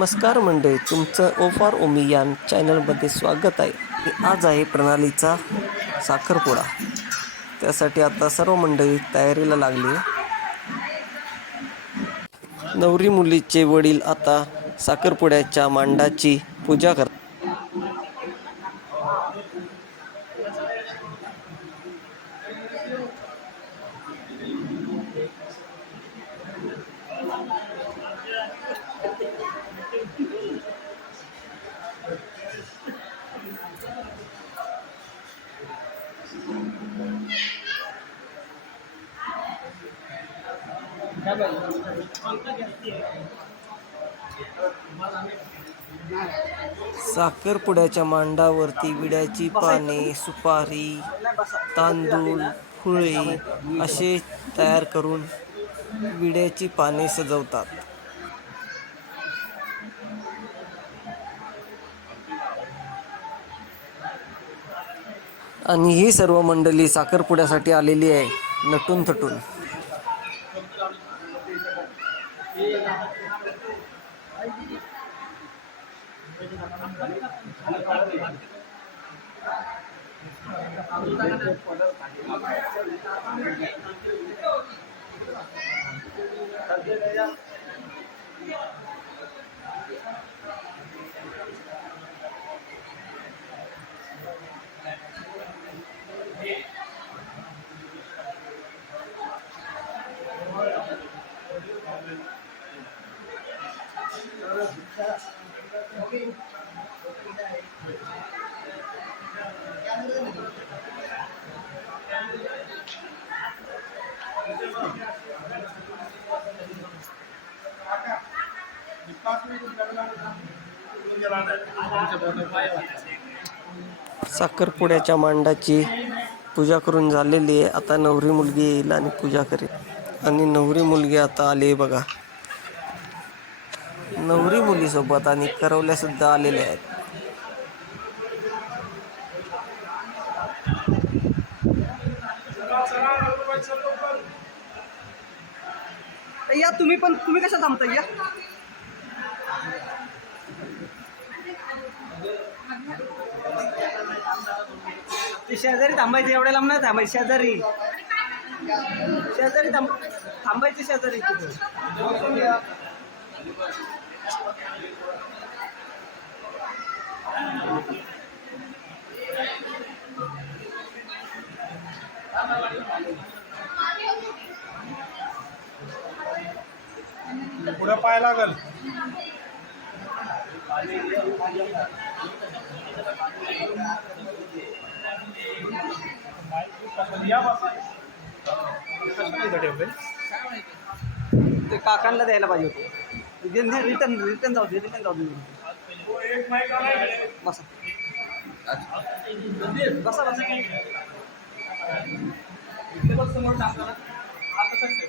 नमस्कार मंडळी तुमचं ओ फॉर ओमी या चॅनलमध्ये स्वागत आहे. आज आहे प्रणालीचा साखरपुडा. त्यासाठी आता सर्व मंडळी तयारीला लागली. नवरी मुलीचे वडील आता साखरपुड्याच्या मांडाची पूजा करतात. साखरपुड्याच्या मांडावरती विड्याची पाने सुपारी तांदूळ फुळे असे तयार करून विड्याची पाने सजवतात. आणि ही सर्व मंडळी साखरपुड्यासाठी आलेली आहे नटून थटून. Gracias. साखरपुड्याच्या मांडाची पूजा करून झालेली आहे. आता नवरी मुलगी येईल आणि पूजा करेल. आणि नवरी मुलगी आता आली आहे बघा. नवरी मुलीसोबत आणि करवल्यासुद्धा आलेल्या आहेत. या तुम्ही पण तुम्ही कशा थांबता या शेजारी थांबायचे एवढ्या लांब नाही थांबायचे शेजारी. शेजारी थांब थांबायचे शेजारी. पुढे पाय लागल. ते काकांना द्यायला पाहिजे होते. रिटर्न रिटर्न जाऊ दे रिटर्न जाऊ दे. बसा. बसा बसा. इथे बघ समोर टाकताना आता समोर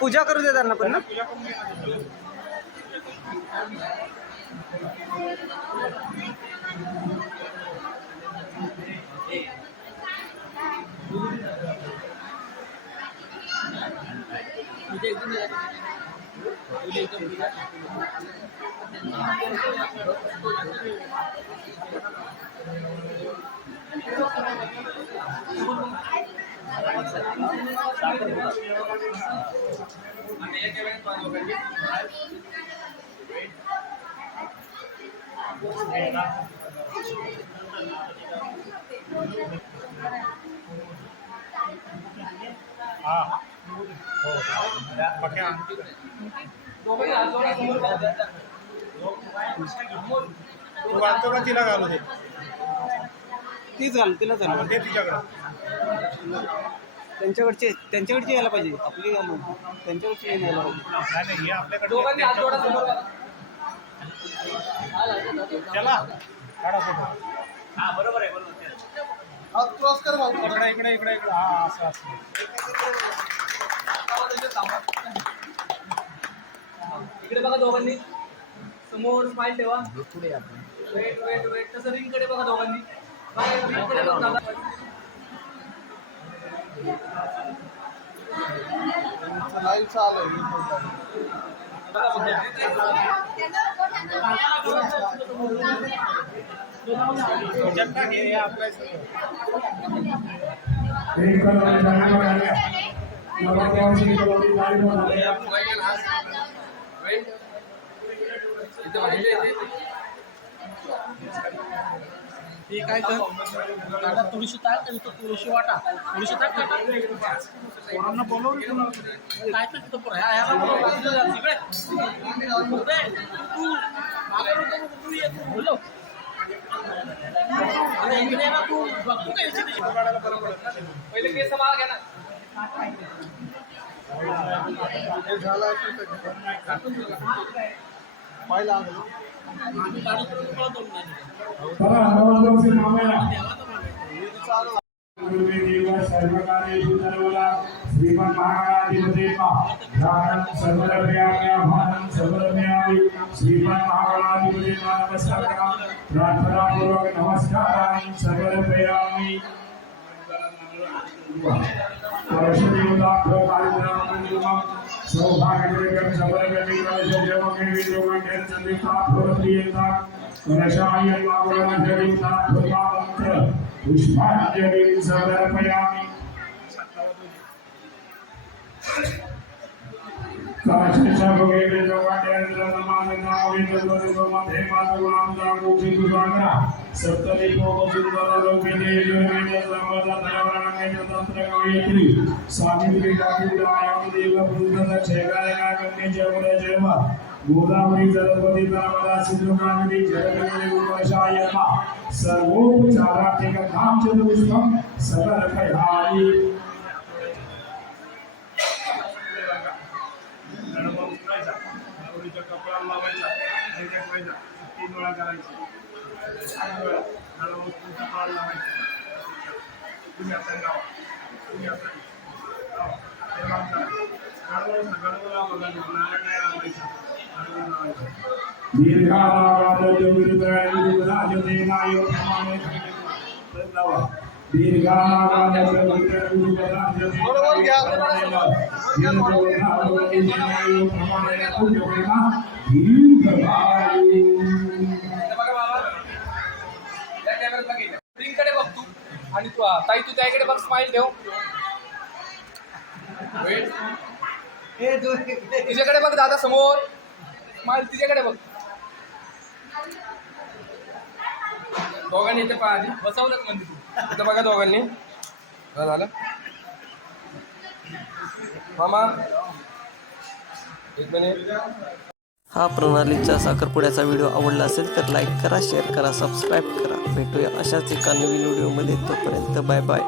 पूजा करू दे त्यांना पण ना. पूजा करून तू घालतो का तिला घालू दे तीच घाल तिला हा, दे तिच्याकडे. त्यांच्याकडचे त्यांच्याकडची यायला पाहिजे. आपली त्यांच्याकडची यायला पाहिजे. नाही नाही हे आपल्याकडे. चला. काढा फोटो. हात क्रॉस कर भाऊ. इकडे इकडे इकडे इकडे. हा असं असं. इकडे बघा दोघांनी. समोर स्माइल ठेवा. वेट वेट वेट तसं रिंगकडे बघा दोघांनी. बाहेर ring बघा आपल्या ते काय कर आता थोडीशी टाक आणि तो थोडीशी वाटा थोडीशी टाक टाक पोरांना बोलवून काय तर तिथं पोरा ह्याला बोलव, तिकडे तू मागं नको, तू ये, तू बोलव. अरे इकडे ना तू बघतो का याची पहिले केस माग घ्या ना आम्ही गाडी करून पळत जाऊ नाही. प्रार्थनापूर्वक नमस्काराన్ని समर्पयामि जयमगे चन्द्रिकाभ्योऽप्रियता कलशाय मावळमध्यदेवताभ्योमामन्त्र पुष्पाञ्जलिं समर्पयामि गोदावरी जलपती नर्मदा सिंधू कावेरी जगदगुणी गुणवशाय नमः सर्वोपचारात्मक नाम चतुष्पम समर्पयामि गडबड उचलायचा नवरीच्या कपड्याला लावायचा आणि ठेवायचा तीन वेळा करायची तीन वेळा गडबड तुमच्या कपड्याला लावायचा तुम्ही आता लावा तुम्ही आता लावा. ते लावून करा. गडबड गडबड लावा गडबड नारळ नाही लावायचा गडबड लावायचा दीर्घ बघा बाबा त्या कॅमेऱ्यात बघितलं रिंग कडे बघ तू आणि तू ताई तू त्याकडे बघ स्माइल ठेव Wait. तिच्याकडे बघ दादा समोर माल तिच्याकडे बघ. दोघांनी इथे पहा आधी. बसवलंच म्हणजे तू. इथं बघा दोघांनी. काय झालं. मामा. एक मिनिट हा प्रणालीच्या साखरपुड्याचा व्हिडिओ आवडला असेल तर लाईक करा शेअर करा सबस्क्राईब करा. भेटूया अशाच एका नवीन व्हिडिओमध्ये. तोपर्यंत बाय बाय.